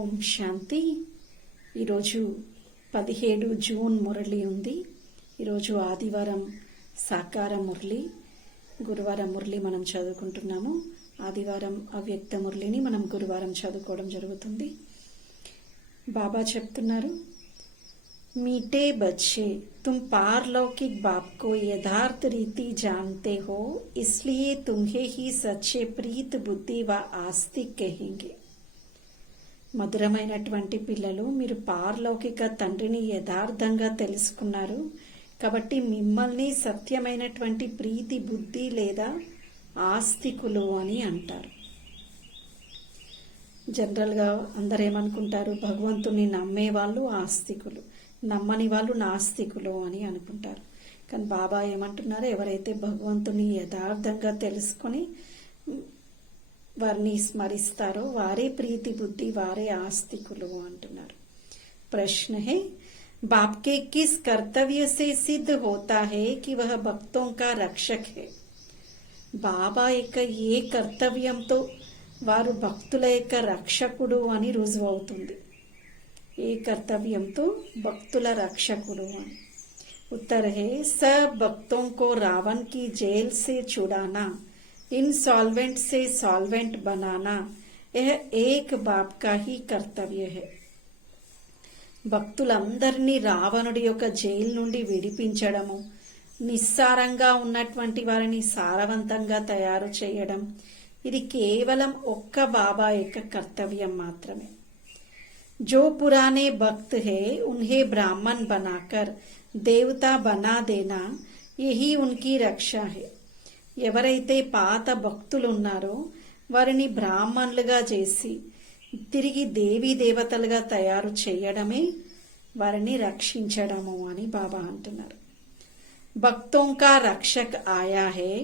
ఓం శాంతి. ఈరోజు 17 జూన్ మురళి ఉంది. ఈరోజు ఆదివారం సాకార మురళి, గురువారం మురళి మనం చదువుకుంటున్నాము. ఆదివారం అవ్యక్త మురళిని మనం గురువారం చదువుకోవడం జరుగుతుంది. బాబా చెప్తున్నారు, मीठे बच्चे, तुम पारलौकिक बाप को यथार्थ रीति जानते हो, इसलिए तुम्हें ही सच्चे प्रीत बुद्धि व आस्तिक कहेंगे. మధురమైనటువంటి పిల్లలు, మీరు పారలౌకిక తండ్రిని యథార్థంగా తెలుసుకున్నారు కాబట్టి మిమ్మల్ని సత్యమైనటువంటి ప్రీతి బుద్ధి లేదా ఆస్తికులు అని అంటారు. జనరల్గా అందరు ఏమనుకుంటారు, భగవంతుని నమ్మే వాళ్ళు ఆస్తికులు, నమ్మని వాళ్ళు నాస్తికులు అని అనుకుంటారు. కానీ బాబా ఏమంటున్నారు, ఎవరైతే భగవంతుని యథార్థంగా తెలుసుకొని వారిని స్మరిస్తారో వారే ప్రీతి బుద్ధి, వారే ఆస్తికులు అంటున్నారు. ప్రశ్న హే, बाप के किस कर्तव्य से सिद्ध होता है कि वह भक्तों का रक्षक है? బాబా యొక్క ఏ కర్తవ్యంతో వారు భక్తుల యొక్క రక్షకుడు అని రుజువు అవుతుంది? ఏ కర్తవ్యంతో భక్తుల రక్షకుడు అని? उत्तर है, सब भक्तों को रावण की जेल से छुड़ाना, इनसॉल्वेंट से सॉल्वेंट बनाना, यह एक बाप का ही कर्तव्य है. భక్తులందరినీ రావణుడి యొక్క జైలు నుండి విడిపించడము, నిస్సారంగా ఉన్నటువంటి వారిని సారవంతంగా తయారు చేయడం, ఇది కేవలం ఒక్క బాబా యొక్క కర్తవ్యం మాత్రమే. जो पुराने भक्त है उन्हें ब्राह्मण बनाकर देवता बना देना, यही उनकी रक्षा है. ఎవరైతే పాత భక్తులు ఉన్నారో వారిని బ్రాహ్మణులుగా చేసి తిరిగి దేవీ దేవతలుగా తయారు చేయడమే వారిని రక్షించడము అని బాబా అంటున్నారు. భక్తోं का रक्षक आया है,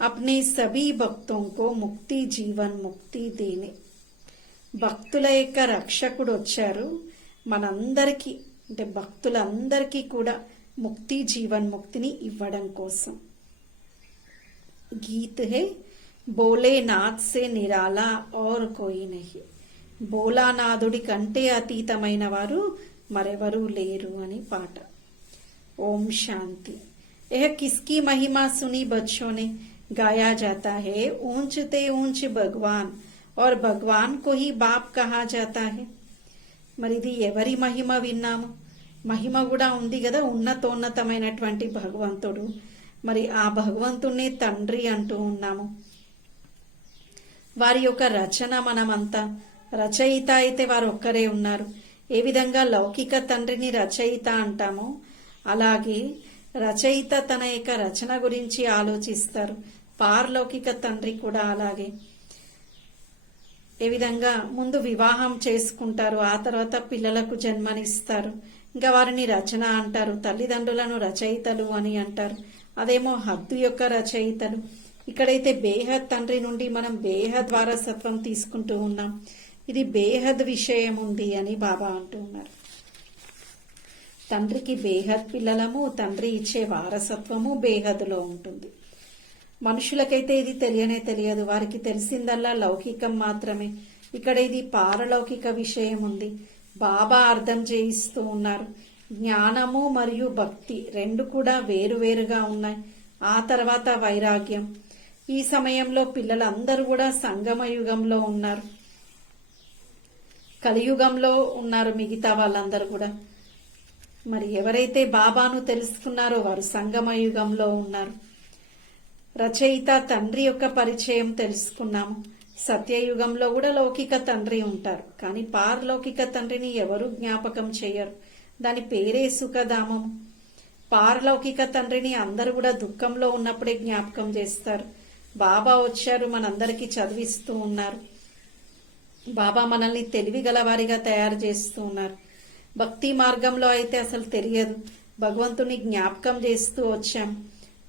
अपने सभी भक्तों को मुक्ति जीवन मुक्ति देने. భక్తుల యొక్క రక్షకుడు వచ్చారు మనందరికీ, అంటే భక్తులందరికీ కూడా ముక్తి జీవన్ ముక్తిని ఇవ్వడం కోసం. గీత్ హే, భోలేనాథ్ సే నిరాలా ఔర్ కోయి నహీ. భోలానాథుడి కంటే అతీతమైన వారు మరెవరూ లేరు అని పాట. ఓం శాంతి. यह किसकी महिमा सुनी बच्चों ने गाया जाता है, ऊंचते ऊंच भगवान और भगवान को ही बाप कहा जाता है. మరి ఇది ఎవరి మహిమ విన్నాము? మహిమ కూడా ఉంది కదా, ఉన్నతోన్నతమైనటువంటి భగవంతుడు. మరి ఆ భగవంతుణ్ణి తండ్రి అంటూ ఉన్నాము. వారి యొక్క రచన మనమంతా, రచయిత అయితే వారు ఒక్కరే ఉన్నారు. ఏ విధంగా లౌకిక తండ్రిని రచయిత అంటామో అలాగే రచయిత తన యొక్క రచన గురించి ఆలోచిస్తారు. పారలౌకిక తండ్రి కూడా అలాగే. ఏ విధంగా ముందు వివాహం చేసుకుంటారు, ఆ తర్వాత పిల్లలకు జన్మనిస్తారు, ఇంకా వారిని రచన అంటారు. తల్లిదండ్రులను రచయితలు అని అంటారు. అదేమో హద్దు యొక్క రచయితలు. ఇక్కడైతే బేహద్ తండ్రి నుండి మనం బేహద్ వారసత్వం తీసుకుంటూ ఉన్నాం. ఇది బేహద్ విషయం ఉంది అని బాబా అంటూ ఉన్నారు. తండ్రికి బేహద్ పిల్లలము, తండ్రి ఇచ్చే వారసత్వము బేహద్లో ఉంటుంది. మనుషులకైతే ఇది తెలియదు. వారికి తెలిసిందల్లా లౌకికం మాత్రమే. ఇక్కడ ఇది పారలౌకిక విషయం ఉంది. బాబా అర్థం చేయిస్తూ ఉన్నారు. జ్ఞానము మరియు భక్తి రెండు కూడా వేరువేరుగా ఉన్నాయి. ఆ తర్వాత వైరాగ్యం. ఈ సమయంలో పిల్లలందరూ కూడా సంగమ యుగంలో ఉన్నారు, కలియుగంలో ఉన్నారు మిగతా వాళ్ళందరూ కూడా. మరి ఎవరైతే బాబాను తెలుసుకున్నారో వారు సంగమ యుగంలో ఉన్నారు. రచయిత తండ్రి యొక్క పరిచయం తెలుసుకున్నాము. సత్యయుగంలో కూడా లౌకిక తండ్రి ఉంటారు, కానీ పారలౌకిక తండ్రిని ఎవరు జ్ఞాపకం చేయరు. దాని పేరే సుఖధామం. పారలౌకిక తండ్రిని అందరూ కూడా దుఃఖంలో ఉన్నప్పుడే జ్ఞాపకం చేస్తారు. బాబా వచ్చారు, మనందరికీ చదివిస్తూ ఉన్నారు. బాబా మనల్ని తెలివిగల వారిగా తయారు చేస్తూ ఉన్నారు. భక్తి మార్గంలో అయితే అసలు తెలియదు. భగవంతుని జ్ఞాపకం చేస్తూ వచ్చాం.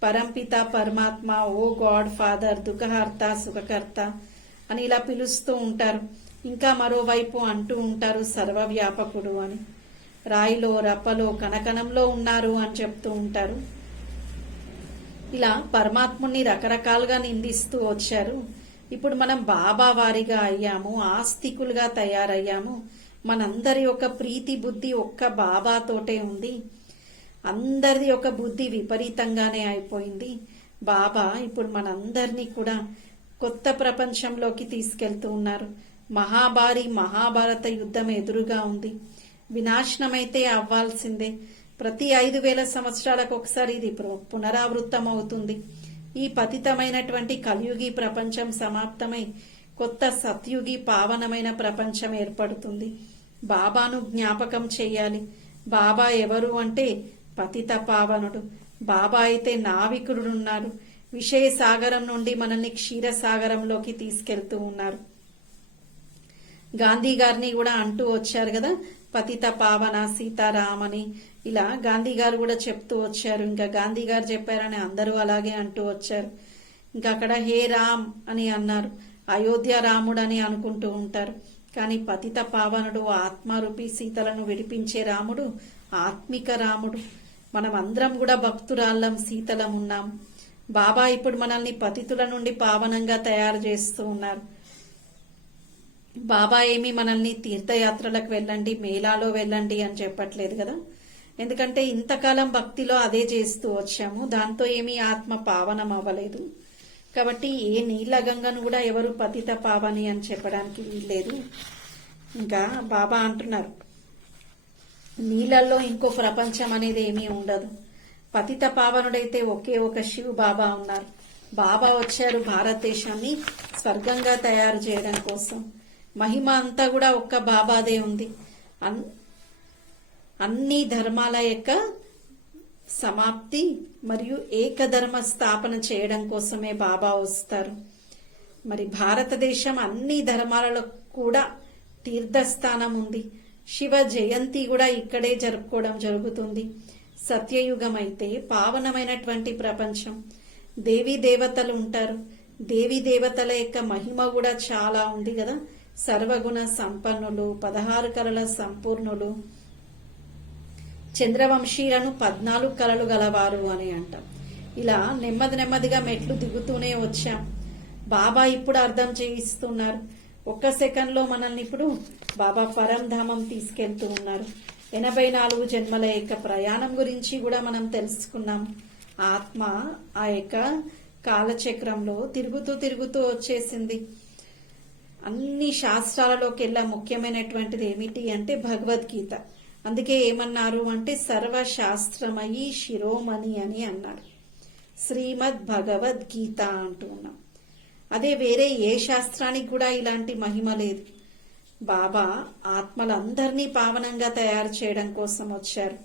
పరంపిత పరమాత్మ, ఓ గాడ్ ఫాదర్, దుఃఖహర్త సుఖకర్త అని ఇలా పిలుస్తూ ఉంటారు. ఇంకా మరోవైపు అంటూ ఉంటారు సర్వవ్యాపకుడు అని. రాయిలో రప్పలో కణకణంలో ఉన్నారు అని చెప్తూ ఉంటారు. ఇలా పరమాత్ముని రకరకాలుగా నిందిస్తూ వచ్చారు. ఇప్పుడు మనం బాబా వారిగా అయ్యాము, ఆస్తికులుగా తయారయ్యాము. మనందరి యొక్క ప్రీతి బుద్ధి ఒక్క బాబాతోటే ఉంది. అందరిది ఒక బుద్ధి విపరీతంగానే అయిపోయింది. బాబా ఇప్పుడు మనందరినీ కూడా కొత్త ప్రపంచంలోకి తీసుకెళ్తూ ఉన్నారు. మహాభారత యుద్ధం ఎదురుగా ఉంది. వినాశనమైతే అవ్వాల్సిందే. ప్రతి 5,000 సంవత్సరాలకు ఒకసారి ఇది పునరావృతం అవుతుంది. ఈ పతితమైనటువంటి కలియుగి ప్రపంచం సమాప్తమై కొత్త సత్యుగి పావనమైన ప్రపంచం ఏర్పడుతుంది. బాబాను జ్ఞాపకం చెయ్యాలి. బాబా ఎవరు అంటే పతిత పావనుడు. బాబా అయితే నావికుడున్నారు. విషయ సాగరం నుండి మనల్ని క్షీర సాగరంలోకి తీసుకెళ్తూ ఉన్నారు. గాంధీ గారిని కూడా అంటూ వచ్చారు కదా, పతిత పావన సీతారామని. ఇలా గాంధీ గారు కూడా చెప్తూ వచ్చారు. ఇంకా గాంధీ గారు చెప్పారని అందరూ అలాగే అంటూ వచ్చారు. ఇంకా అక్కడ హే రామ్ అని అన్నారు. అయోధ్య రాముడు అని అనుకుంటూ ఉంటారు. కానీ పతిత పావనుడు ఆత్మరూపి సీతలను విడిపించే రాముడు ఆత్మిక రాముడు. మనం అందరం కూడా భక్తురాళ్ళం, సీతలం ఉన్నాం. బాబా ఇప్పుడు మనల్ని పతితుల నుండి పావనంగా తయారు చేస్తూ ఉన్నారు. బాబా ఏమి మనల్ని తీర్థయాత్రలకు వెళ్ళండి, మేళాలో వెళ్ళండి అని చెప్పట్లేదు కదా. ఎందుకంటే ఇంతకాలం భక్తిలో అదే చేస్తూ వచ్చాము. దాంతో ఏమీ ఆత్మ పావనం అవ్వలేదు. కాబట్టి ఏ నీళ్ల గంగను కూడా ఎవరు పతిత పావని అని చెప్పడానికి వీల్లేదు. ఇంకా బాబా అంటున్నారు, నీళ్ళల్లో ఇంకో ప్రపంచం అనేది ఏమీ ఉండదు. పతిత పావనుడైతే ఒకే ఒక శివ్ బాబా ఉన్నారు. బాబా వచ్చారు భారతదేశాన్ని స్వర్గంగా తయారు చేయడం కోసం. మహిమ అంతా కూడా ఒక్క బాబాదే ఉంది. అన్ని ధర్మాల యొక్క సమాప్తి మరియు ఏకధర్మ స్థాపన చేయడం కోసమే బాబా వస్తారు. మరి భారతదేశం అన్ని ధర్మాలలో కూడా తీర్థస్థానం ఉంది. శివ జయంతి కూడా ఇక్కడే జరుపుకోవడం జరుగుతుంది. సత్యయుగం అయితే పావనమైనటువంటి ప్రపంచం. దేవీ దేవతలు ఉంటారు. దేవీ దేవతల యొక్క మహిమ కూడా చాలా ఉంది కదా. సర్వగుణ సంపన్నులు, 16 కళల సంపూర్ణులు, చంద్రవంశీయులను 14 కళలు గలవారు అని అంటాం. ఇలా నెమ్మదిగా మెట్లు దిగుతూనే వచ్చాం. బాబా ఇప్పుడు అర్థం చేయిస్తున్నారు. ఒక్క సెకండ్ లో మనల్ని ఇప్పుడు బాబా పరంధామం తీసుకెళ్తూ ఉన్నారు. 84 జన్మల యొక్క ప్రయాణం గురించి కూడా మనం తెలుసుకున్నాం. ఆత్మ ఆ యొక్క కాలచక్రంలో తిరుగుతూ వచ్చేసింది. అన్ని శాస్త్రాలలోకెల్లా ముఖ్యమైనటువంటిది ఏమిటి అంటే భగవద్గీత. అందుకే ఏమన్నారు అంటే సర్వశాస్త్రమయి శిరోమణి అని అన్నారు. శ్రీమద్ భగవద్గీత అంటూ ఉన్నాం. అదే వేరే ఏ శాస్త్రానికి కూడా ఇలాంటి మహిమ లేదు. బాబా ఆత్మలందరినీ పావనంగా తయారు చేయడం కోసం వచ్చారు.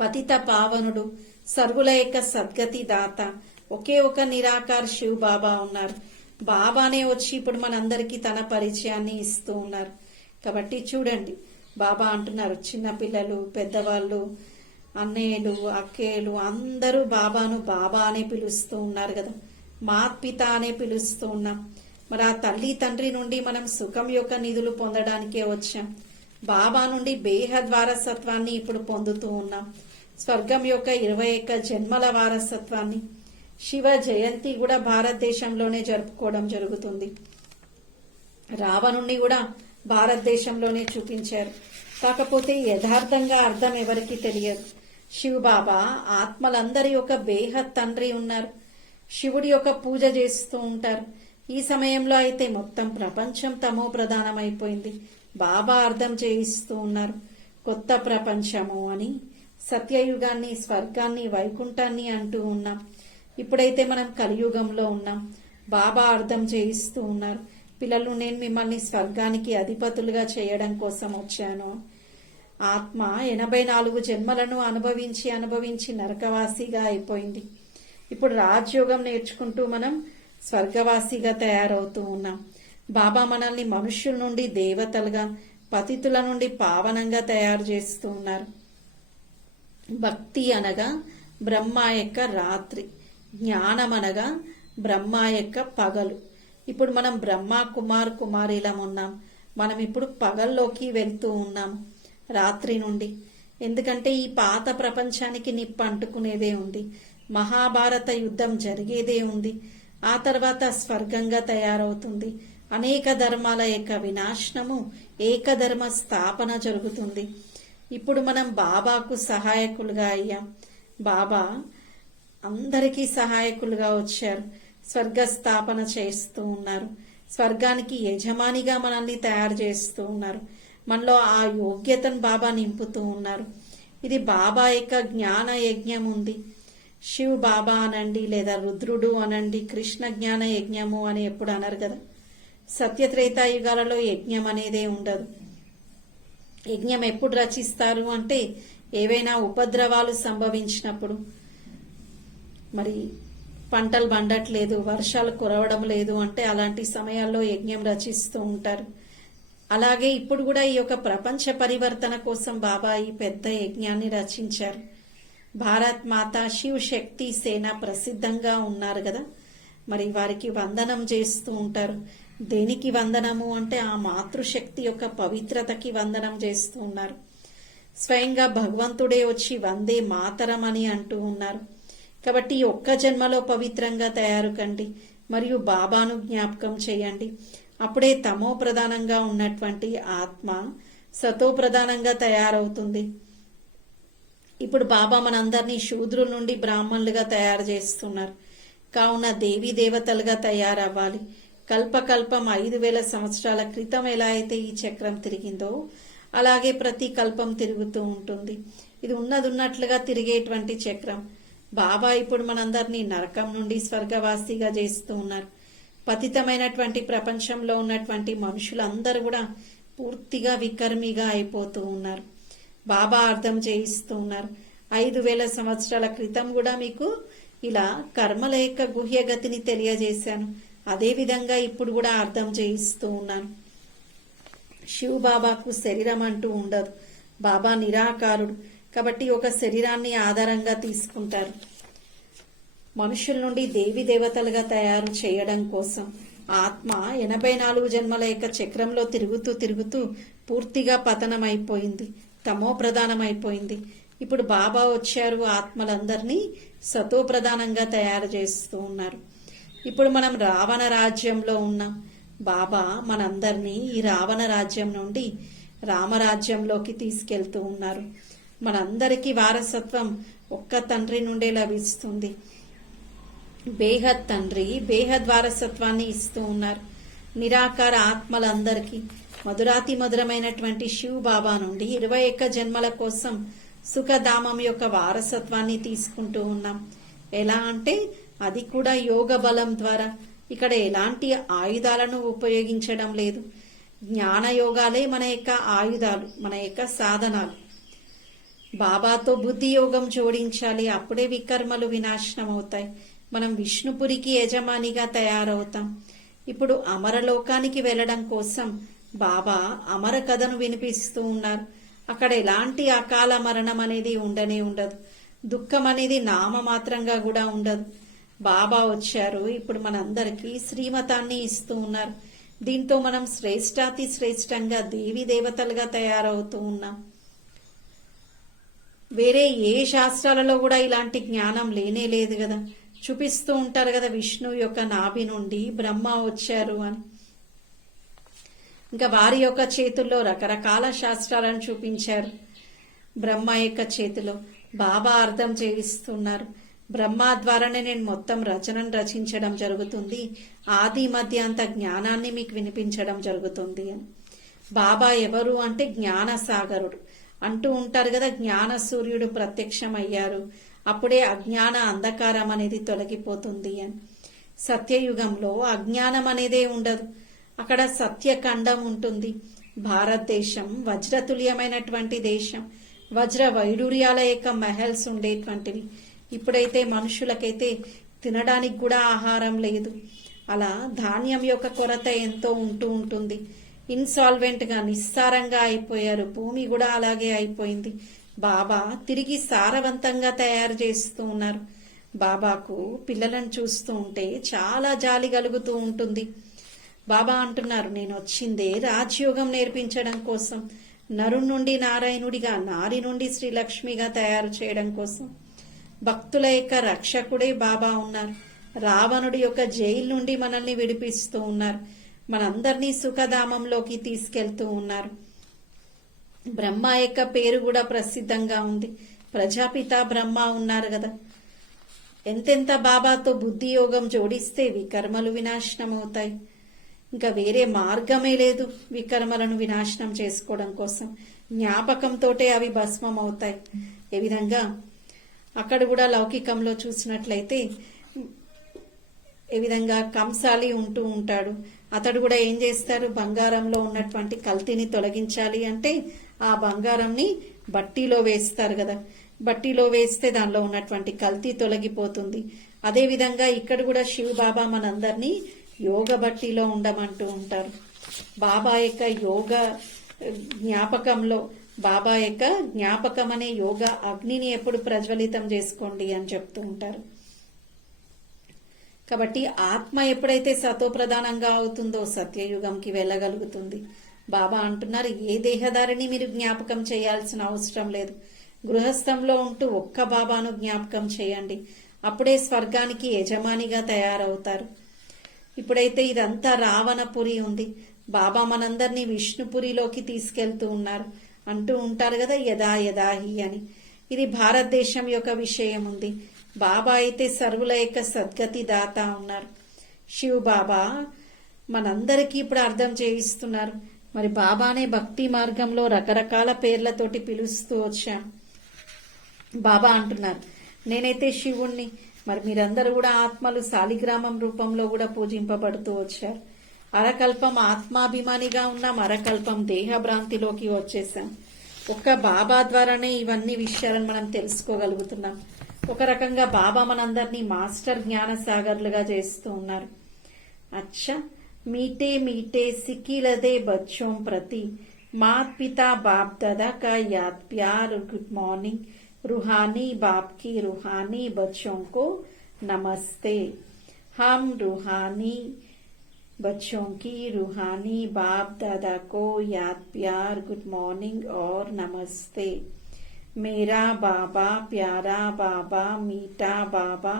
పతిత పావనుడు, సర్వుల యొక్క సద్గతి దాత, ఒకే ఒక నిరాకార్ శివ్ బాబా ఉన్నారు. బాబానే వచ్చి ఇప్పుడు మనందరికీ తన పరిచయాన్ని ఇస్తూ ఉన్నారు. కాబట్టి చూడండి, బాబా అంటున్నారు చిన్నపిల్లలు, పెద్దవాళ్ళు, అన్నయ్యలు, అక్కయ్యలు అందరూ బాబాను బాబా అనే పిలుస్తూ ఉన్నారు కదా. మాత్పిత అనే పిలుస్తూ ఉన్నాం. మరి ఆ తల్లి తండ్రి నుండి మనం సుఖం యొక్క నిధులు పొందడానికే వచ్చాం. బాబా నుండి బేహద్ వారసత్వాన్ని ఇప్పుడు పొందుతూ ఉన్నాం. స్వర్గం యొక్క 21 జన్మల వారసత్వాన్ని. శివ జయంతి కూడా భారతదేశంలోనే జరుపుకోవడం జరుగుతుంది. రావణుణ్ణి కూడా భారతదేశంలోనే చూపించారు. కాకపోతే యథార్థంగా అర్థం ఎవరికి తెలియదు. శివ్ బాబా ఆత్మలందరి యొక్క బేహద్ తండ్రి ఉన్నారు. శివుడి యొక్క పూజ చేస్తూ ఉంటారు. ఈ సమయంలో అయితే మొత్తం ప్రపంచం తమో ప్రధానమైపోయింది. బాబా అర్థం చేయిస్తూ ఉన్నారు. కొత్త ప్రపంచము అని సత్యయుగాన్ని, స్వర్గాన్ని, వైకుంఠాన్ని అంటూ ఉన్నాం. ఇప్పుడైతే మనం కలియుగంలో ఉన్నాం. బాబా అర్థం చేయిస్తూ ఉన్నారు. పిల్లలు, నేను మిమ్మల్ని స్వర్గానికి అధిపతులుగా చేయడం కోసం వచ్చాను. ఆత్మ 84 జన్మలను అనుభవించి నరకవాసిగా అయిపోయింది. ఇప్పుడు రాజయోగం నేర్చుకుంటూ మనం స్వర్గవాసిగా తయారవుతూ ఉన్నాం. బాబా మనల్ని మనుష్యుల నుండి దేవతలుగా, పతితుల నుండి పావనంగా తయారు చేస్తూ ఉన్నారు. భక్తి అనగా బ్రహ్మ యొక్క రాత్రి, జ్ఞానం అనగా బ్రహ్మ యొక్క పగలు. ఇప్పుడు మనం బ్రహ్మ కుమారీలం ఉన్నాం. మనం ఇప్పుడు పగల్లోకి వెళ్తూ ఉన్నాం రాత్రి నుండి. ఎందుకంటే ఈ పాత ప్రపంచానికి నిప్పు అంటుకునేదే ఉంది. మహాభారత యుద్ధం జరిగేదే ఉంది. ఆ తర్వాత స్వర్గంగా తయారవుతుంది. అనేక ధర్మాల యొక్క వినాశనము, ఏకధర్మ స్థాపన జరుగుతుంది. ఇప్పుడు మనం బాబాకు సహాయకులుగా అయ్యాం. బాబా అందరికీ సహాయకులుగా వచ్చారు. స్వర్గ స్థాపన చేస్తూ ఉన్నారు. స్వర్గానికి యజమానిగా మనల్ని తయారు చేస్తూ ఉన్నారు. మనలో ఆ యోగ్యతను బాబా నింపుతూ ఉన్నారు. ఇది బాబా యొక్క జ్ఞాన యజ్ఞం ఉంది. శివ్ బాబా అనండి, లేదా రుద్రుడు అనండి, కృష్ణ జ్ఞాన యజ్ఞము అని ఎప్పుడు అనరు కదా. సత్యత్రేతాయుగాలలో యజ్ఞం అనేదే ఉండదు. యజ్ఞం ఎప్పుడు రచిస్తారు అంటే ఏవైనా ఉపద్రవాలు సంభవించినప్పుడు, మరి పంటలు పండట్లేదు, వర్షాలు కురవడం లేదు అంటే అలాంటి సమయాల్లో యజ్ఞం రచిస్తూ ఉంటారు. అలాగే ఇప్పుడు కూడా ఈ యొక్క ప్రపంచ పరివర్తన కోసం బాబా ఈ పెద్ద యజ్ఞాన్ని రచించారు. భారత్ మాత శివ్ శక్తి సేన ప్రసిద్ధంగా ఉన్నారు కదా. మరి వారికి వందనం చేస్తూ ఉంటారు. దేనికి వందనము అంటే ఆ మాతృశక్తి యొక్క పవిత్రతకి వందనం చేస్తూ ఉన్నారు. స్వయంగా భగవంతుడే వచ్చి వందే మాతరం అని అంటూ ఉన్నారు. కాబట్టి ఈ ఒక్క జన్మలో పవిత్రంగా తయారు కండి మరియు బాబాను జ్ఞాపకం చేయండి. అప్పుడే తమో ప్రధానంగా ఉన్నటువంటి ఆత్మ సతో ప్రధానంగా తయారవుతుంది. ఇప్పుడు బాబా మనందరినీ శూద్రుల నుండి బ్రాహ్మణులుగా తయారు చేస్తున్నారు. కావున దేవీ దేవతలుగా తయారవ్వాలి. కల్పకల్పం 5000 సంవత్సరాల క్రితం ఎలా అయితే ఈ చక్రం తిరిగిందో అలాగే ప్రతి కల్పం తిరుగుతూ ఉంటుంది. ఇది ఉన్నట్లుగా తిరిగేటువంటి చక్రం. బాబా ఇప్పుడు మనందరినీ నరకం నుండి స్వర్గవాసిగా చేస్తూ ఉన్నారు. పతితమైనటువంటి ప్రపంచంలో ఉన్నటువంటి మనుషులందరూ కూడా పూర్తిగా వికర్మిగా అయిపోతూ ఉన్నారు. బాబా అర్థం చేయిస్తూ ఉన్నారు. 5000 సంవత్సరాల క్రితం కూడా మీకు ఇలా కర్మల యొక్క గుహ్యగతిని తెలియజేశాను. అదే విధంగా ఇప్పుడు కూడా అర్థం చేయిస్తూ ఉన్నాను. శివ్ బాబాకు శరీరం అంటూ ఉండదు. బాబా నిరాకారుడు కాబట్టి ఒక శరీరాన్ని ఆధారంగా తీసుకుంటారు. మనుషుల నుండి దేవి దేవతలుగా తయారు చేయడం కోసం ఆత్మ 84 జన్మల యొక్క చక్రంలో తిరుగుతూ పూర్తిగా పతనమైపోయింది, తమో ప్రధానమైపోయింది. ఇప్పుడు బాబా వచ్చారు, ఆత్మలందరినీ సతో ప్రధానంగా తయారు చేస్తూ ఉన్నారు. ఇప్పుడు మనం రావణ రాజ్యంలో ఉన్నాం. బాబా మనందరినీ ఈ రావణ రాజ్యం నుండి రామరాజ్యంలోకి తీసుకెళ్తూ ఉన్నారు. మనందరికీ వారసత్వం ఒక్క తండ్రి నుండే లభిస్తుంది. బేహద్ తండ్రి బేహద్ వారసత్వాన్ని ఇస్తూ ఉన్నారు. నిరాకార ఆత్మలందరికీ మధురాతి మధురమైనటువంటి శివ్ బాబా నుండి 21 జన్మల కోసం సుఖధామం యొక్క వారసత్వాన్ని తీసుకుంటూ ఉన్నాం. ఎలా అంటే అది కూడా యోగ బలం ద్వారా. ఇక్కడ ఎలాంటి ఆయుధాలను ఉపయోగించడం లేదు. జ్ఞాన యోగాలే మన యొక్క ఆయుధాలు, మన యొక్క సాధనాలు. బాబాతో బుద్ధి యోగం జోడించాలి. అప్పుడే వికర్మలు వినాశనం అవుతాయి. మనం విష్ణుపురికి యజమానిగా తయారవుతాం. ఇప్పుడు అమరలోకానికి వెళ్లడం కోసం బాబా అమర కథను వినిపిస్తూ ఉన్నారు. అక్కడ ఎలాంటి అకాల మరణం అనేది ఉండనే ఉండదు. దుఃఖం అనేది నామమాత్రంగా కూడా ఉండదు. బాబా వచ్చారు, ఇప్పుడు మనందరికీ శ్రీమతాన్ని ఇస్తూ ఉన్నారు. దీంతో మనం శ్రేష్టాతి శ్రేష్టంగా దేవీ దేవతలుగా తయారవుతూ ఉన్నాం. వేరే ఏ శాస్త్రాలలో కూడా ఇలాంటి జ్ఞానం లేనే లేదు కదా. చూపిస్తూ ఉంటారు కదా, విష్ణువు యొక్క నాభి నుండి బ్రహ్మ వచ్చారు అని. ఇంకా వారి యొక్క చేతుల్లో రకరకాల శాస్త్రాలను చూపించారు. బ్రహ్మ యొక్క చేతిలో బాబా అర్థం చేయిస్తున్నారు. బ్రహ్మ ద్వారానే నేను మొత్తం రచనను రచించడం జరుగుతుంది, ఆది మధ్యాంత జ్ఞానాన్ని మీకు వినిపించడం జరుగుతుంది అని. బాబా ఎవరు అంటే జ్ఞాన సాగరుడు అంటూ ఉంటారు కదా. జ్ఞాన సూర్యుడు ప్రత్యక్షమయ్యారు, అప్పుడే అజ్ఞాన అంధకారం అనేది తొలగిపోతుంది అని. సత్యయుగంలో అజ్ఞానం అనేదే ఉండదు. అక్కడ సత్యఖండం ఉంటుంది. భారతదేశం వజ్రతుల్యమైనటువంటి దేశం. వజ్ర వైడూర్యాల యొక్క మహల్స్ ఉండేటువంటివి. ఇప్పుడైతే మనుషులకైతే తినడానికి కూడా ఆహారం లేదు. అలా ధాన్యం యొక్క కొరత ఎంతో ఉంటూ ఉంటుంది. ఇన్సాల్వెంట్ గా నిస్సారంగా అయిపోయారు. భూమి కూడా అలాగే అయిపోయింది. బాబా తిరిగి సారవంతంగా తయారు చేస్తూ ఉన్నారు. బాబాకు పిల్లలను చూస్తూ ఉంటే చాలా జాలి కలుగుతూ ఉంటుంది. బాబా అంటున్నారు, నేను వచ్చిందే రాజయోగం నేర్పించడం కోసం, నరు నుండి నారాయణుడిగా, నారి నుండి శ్రీలక్ష్మిగా తయారు చేయడం కోసం. భక్తుల యొక్క రక్షకుడే బాబా ఉన్నారు. రావణుడి యొక్క జైలు నుండి మనల్ని విడిపిస్తూ ఉన్నారు. మనందరినీ సుఖధామంలోకి తీసుకెళ్తూ ఉన్నారు. బ్రహ్మ యొక్క పేరు కూడా ప్రసిద్ధంగా ఉంది. ప్రజాపిత బ్రహ్మ ఉన్నారు కదా. ఎంతెంత బాబాతో బుద్ధి యోగం జోడిస్తే వికర్మలు వినాశనం అవుతాయి. ఇంకా వేరే మార్గమే లేదు వికర్మలను వినాశనం చేసుకోవడం కోసం. జ్ఞాపకంతోటే అవి భస్మం అవుతాయి. ఏ విధంగా అక్కడ కూడా లౌకికంలో చూసినట్లయితే ఏ విధంగా కంసాలి ఉంటూ ఉంటాడు. అతడు కూడా ఏం చేస్తారు, బంగారంలో ఉన్నటువంటి కల్తీని తొలగించాలి అంటే ఆ బంగారంని బట్టీలో వేస్తారు కదా. బట్టీలో వేస్తే దానిలో ఉన్నటువంటి కల్తీ తొలగిపోతుంది. అదే విధంగా ఇక్కడ కూడా శివ బాబా మనందరినీ యోగ బట్టీలో ఉండమంటూ ఉంటారు. బాబా యొక్క యోగ జ్ఞాపకంలో, బాబా యొక్క జ్ఞాపకం అనే యోగ అగ్నిని ఎప్పుడు ప్రజ్వలితం చేసుకోండి అని చెప్తూ ఉంటారు. కాబట్టి ఆత్మ ఎప్పుడైతే సతోప్రధానంగా అవుతుందో సత్యయుగంకి వెళ్ళగలుగుతుంది. బాబా అంటున్నారు, ఏ దేహదారిని మీరు జ్ఞాపకం చేయాల్సిన అవసరం లేదు. గృహస్థంలో ఉంటూ ఒక్క బాబాను జ్ఞాపకం చేయండి. అప్పుడే స్వర్గానికి యజమానిగా తయారవుతారు. ఇప్పుడైతే ఇదంతా రావణపురి ఉంది. బాబా మనందరినీ విష్ణుపురిలోకి తీసుకెళ్తూ ఉన్నారు. అంటూ ఉంటారు కదా, యదా యదాహి అని. ఇది భారతదేశం యొక్క విషయం ఉంది. బాబా అయితే సర్వుల యొక్క సద్గతి దాత ఉన్నారు. శివ్ బాబా మనందరికీ ఇప్పుడు అర్థం చేయిస్తున్నారు. మరి బాబానే భక్తి మార్గంలో రకరకాల పేర్లతోటి పిలుస్తూ వచ్చా. బాబా అంటున్నారు, నేనైతే శివుణ్ణి, మరి మీరందరూ కూడా ఆత్మలు శాలిగ్రామం రూపంలో కూడా పూజింపబడుతూ వచ్చారు. అరకల్పం ఆత్మాభిమానిగా ఉన్నాం, అరకల్పం దేహభ్రాంతిలోకి వచ్చేసాం. ఒక్క బాబా ద్వారానే ఇవన్నీ విషయాలను మనం తెలుసుకోగలుగుతున్నాం. ఒక రకంగా బాబా మనందరినీ మాస్టర్ జ్ఞాన సాగర్లుగా చేస్తూ ఉన్నారు. అచ్చా, మీటే మీటే సిక్కిలదే బచ్చోం ప్రతి మాత్ పితా బాప్ దాదా కా యాద్ ప్యార్ గుడ్ మార్నింగ్ रूहानी बाप की रूहानी बच्चों को नमस्ते. हम रूहानी बच्चों की रूहानी बाप दादा को याद प्यार गुड मॉर्निंग और नमस्ते. मेरा बाबा प्यारा बाबा मीठा बाबा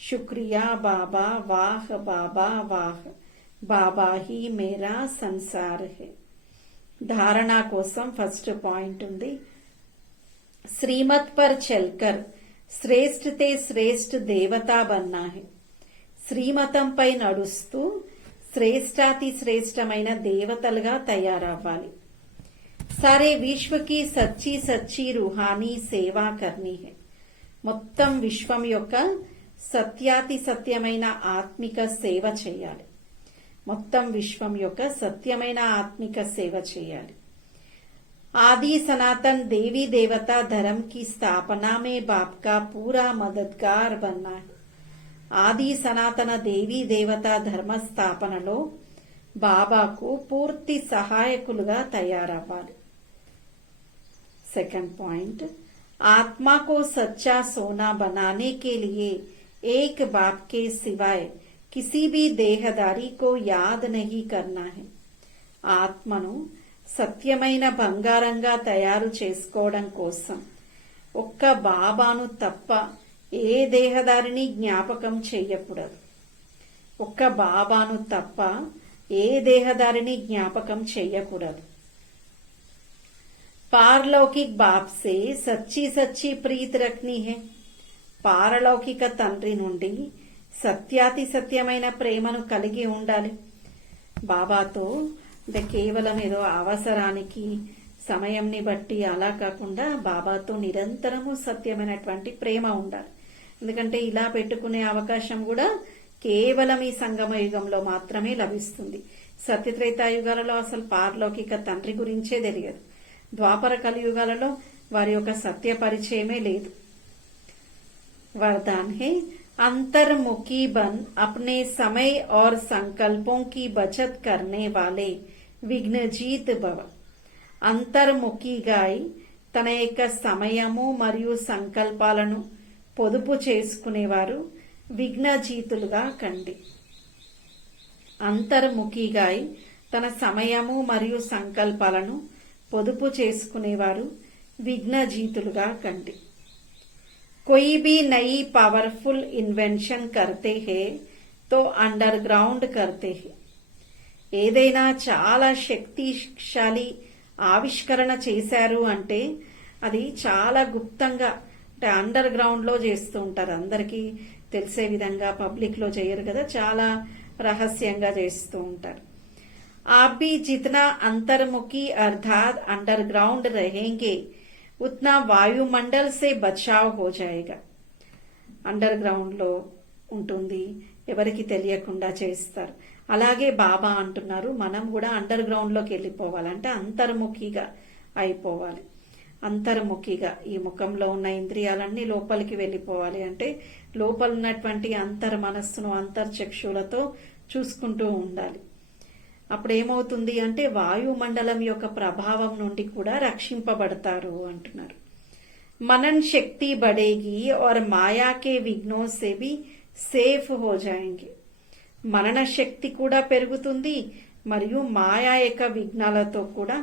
शुक्रिया बाबा वाह बाबा वाह. बाबा ही मेरा संसार है. धारणा कोसम फर्स्ट पॉइंट ఉంది. श्रीमत पर चलकर श्रेष्ठ ते श्रेष्ठ देवता बनना है. శ్రీమతంపై నడుస్తూ శ్రేష్టాతి శ్రేష్టమైన దేవతలుగా తయారవ్వాలి. सारे विश्व की सच्ची सच्ची रूहानी సేవా करनी है. మొత్తం విశ్వం యొక్క సత్యాతి సత్యమైన ఆత్మిక సేవ చేయాలి. మొత్తం విశ్వం యొక్క సత్యమైన ఆత్మిక సేవ చేయాలి. आदि सनातन देवी देवता धर्म की स्थापना में बाप का पूरा मददगार बनना है. ఆది సనాతన దేవీ దేవతా ధర్మ స్థాపనలో బాబాకు పూర్తి సహాయకులుగా తయారవ్వాలి. सेकंड पॉइंट, आत्मा को सच्चा सोना बनाने के लिए एक बाप के सिवाय किसी भी देहदारी को याद नहीं करना है. ఆత్మను సత్యమైన బంగారంగా తయారు చేసుకోవడం కోసం ఒక్క బాబాను తప్ప ఏ దేహదారిని జ్ఞాపకం చెయ్యకూడదు. ఒక్క బాబాను తప్ప ఏ దేహదారిని జ్ఞాపకం చెయ్యకూడదు. पारलौकिक बाप से सच्ची सच्ची प्रीत रखनी है. పారలౌకిక తండ్రి నుండి సత్యాతి సత్యమైన ప్రేమను కలిగి ఉండాలి. బాబాతో అంటే కేవలం ఏదో అవసరానికి సమయంని బట్టి అలా కాకుండా బాబాతో నిరంతరము సత్యమైనటువంటి ప్రేమ ఉండాలి. ఎందుకంటే ఇలా పెట్టుకునే అవకాశం కూడా కేవలం ఈ సంగమ యుగంలో మాత్రమే లభిస్తుంది. సత్యత్రేతాయుగాలలో అసలు పారలౌకిక తండ్రి గురించే తెలియదు. ద్వాపర కలియుగాలలో వారి యొక్క సత్య పరిచయమే లేదు. वरदान है, अंतर्मुखी बन अपने समय और संकल्पों की बचत करने वाले విఘ్నజీత్ భవ. అంతర్ముఖిగాయి తన యొక్క సమయము మరియు సంకల్పాలను పొదుపు చేసుకునేవారు విఘ్నజీతులుగా కండి. అంతర్ముఖిగాయి తన సమయము మరియు సంకల్పాలను పొదుపు చేసుకునేవారు విఘ్నజీతులుగా కండి. कोई भी नई पावरफुल इन्वेंशन करते हैं तो అండర్గ్రౌండ్ करते हैं. ఏదైనా చాలా శక్తిశాలి ఆవిష్కరణ చేశారు అంటే అది చాలా గుప్తంగా అంటే అండర్ గ్రౌండ్ లో చేస్తూ ఉంటారు. అందరికీ తెలిసే విధంగా పబ్లిక్ లో చేయరు కదా, చాలా రహస్యంగా చేస్తూ ఉంటారు. आप भी जितना अंतर्मुखी अर्थात अंडरग्राउंड रहेंगे उतना वायुमंडल से बचाव हो जाएगा. అండర్ గ్రౌండ్ లో ఉంటుంది, ఎవరికి తెలియకుండా చేస్తారు. అలాగే బాబా అంటున్నారు మనం కూడా అండర్ గ్రౌండ్ లోకి వెళ్ళిపోవాలంటే అంతర్ముఖిగా అయిపోవాలి. అంతర్ముఖిగా ఈ ముఖంలో ఉన్న ఇంద్రియాలన్నీ లోపలికి వెళ్ళిపోవాలి అంటే లోపల ఉన్నటువంటి అంతర్ మనస్సును అంతర్చక్షులతో చూసుకుంటూ ఉండాలి. అప్పుడు ఏమవుతుంది అంటే వాయుమండలం యొక్క ప్రభావం నుండి కూడా రక్షింపబడతారు అంటున్నారు. मनन शक्ति बढ़ेगी और माया के विघ्नों से भी సేఫ్ హో జాయేంగే. మనన శక్తి కూడా పెరుగుతుంది మరియు మాయా యొక్క విఘ్నాలతో కూడా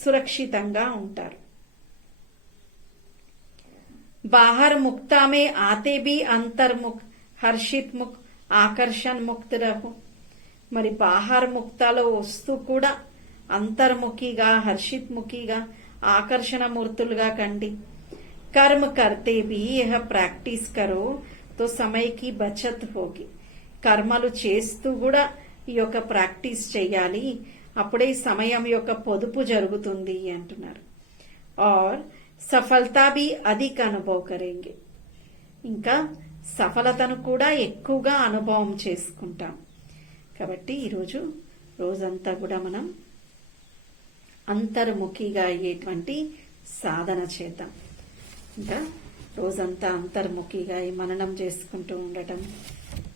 సురక్షితంగా ఉంటారు. బాహర్ ముక్తా మే ఆతే భీ అంతర్ముఖ్ హర్షిత్ ముఖ్ ఆకర్షణ ముక్త రహో. మరి బాహర్ ముక్తాలో వస్తూ కూడా అంతర్ముఖిగా హర్షిత్ ముఖిగా ఆకర్షణ మూర్తులుగా కండి. कर्म करते भी यह प्रैक्टिस करो तो समय की बचत होगी. కర్మలు చేస్తూ కూడా ఈ యొక్క ప్రాక్టీస్ చేయాలి, అప్పుడే సమయం యొక్క పొదుపు జరుగుతుంది అంటున్నారు. और సఫలతా भी अधिक अनुभव करेंगे. ఇంకా సఫలతను కూడా ఎక్కువగా అనుభవం చేసుకుంటాం. కాబట్టి ఈరోజు రోజంతా కూడా మనం అంతర్ముఖిగా అయ్యేటువంటి సాధన చేద్దాం. ఇంకా రోజంతా అంతర్ముఖిగా ఈ మననం చేసుకుంటూ ఉండటం,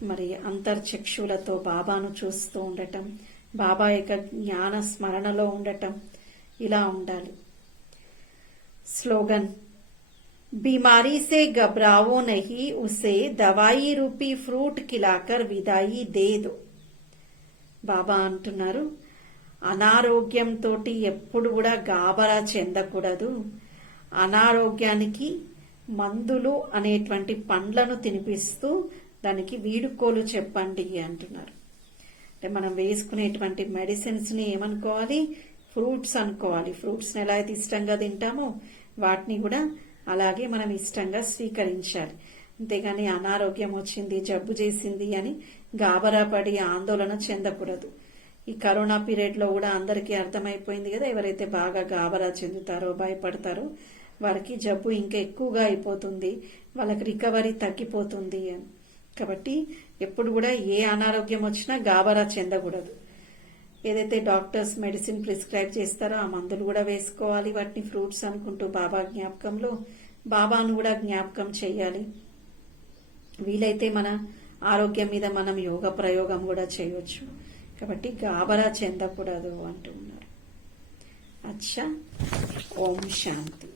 మరి అంతర్చక్షులతో బాబాను చూస్తూ ఉండటం, బాబా యొక్క జ్ఞాన స్మరణలో ఉండటం, ఇలా ఉండాలి. స్లోగన్ बीमारी से घबराओ नहीं, उसे दवाई रूपी फ्रूट खिलाकर विदाई दे दो. బాబా అంటున్నారు అనారోగ్యంతో ఎప్పుడు కూడా గాబరా చెందకూడదు. అనారోగ్యానికి మందులు అనేటువంటి పండ్లను తినిపిస్తూ దానికి వీడుకోలు చెప్పండి అంటున్నారు. అంటే మనం వేసుకునేటువంటి మెడిసిన్స్ ని ఏమనుకోవాలి, ఫ్రూట్స్ అనుకోవాలి. ఫ్రూట్స్ ని ఎలా అయితే ఇష్టంగా తింటామో వాటిని కూడా అలాగే మనం ఇష్టంగా స్వీకరించాలి. అంతేగాని అనారోగ్యం వచ్చింది, జబ్బు చేసింది అని గాబరా పడి ఆందోళన చెందకూడదు. ఈ కరోనా పీరియడ్ లో కూడా అందరికీ అర్థమైపోయింది కదా, ఎవరైతే బాగా గాబరా చెందుతారో భయపడతారో వారికి జబ్బు ఇంకా ఎక్కువగా అయిపోతుంది, వాళ్ళకి రికవరీ తగ్గిపోతుంది అని. కాబట్టి ఎప్పుడు కూడా ఏ అనారోగ్యం వచ్చినా గాబరా చెందకూడదు. ఏదైతే డాక్టర్స్ మెడిసిన్ ప్రిస్క్రైబ్ చేస్తారో ఆ మందులు కూడా వేసుకోవాలి, వాటిని ఫ్రూట్స్ అనుకుంటూ బాబా జ్ఞాపకంలో బాబాను కూడా జ్ఞాపకం చేయాలి. వీలైతే మన ఆరోగ్యం మీద మనం యోగ ప్రయోగం కూడా చేయొచ్చు. కాబట్టి గాబరా చెందకూడదు అంటున్నారు. అచ్చా, ఓం శాంతి.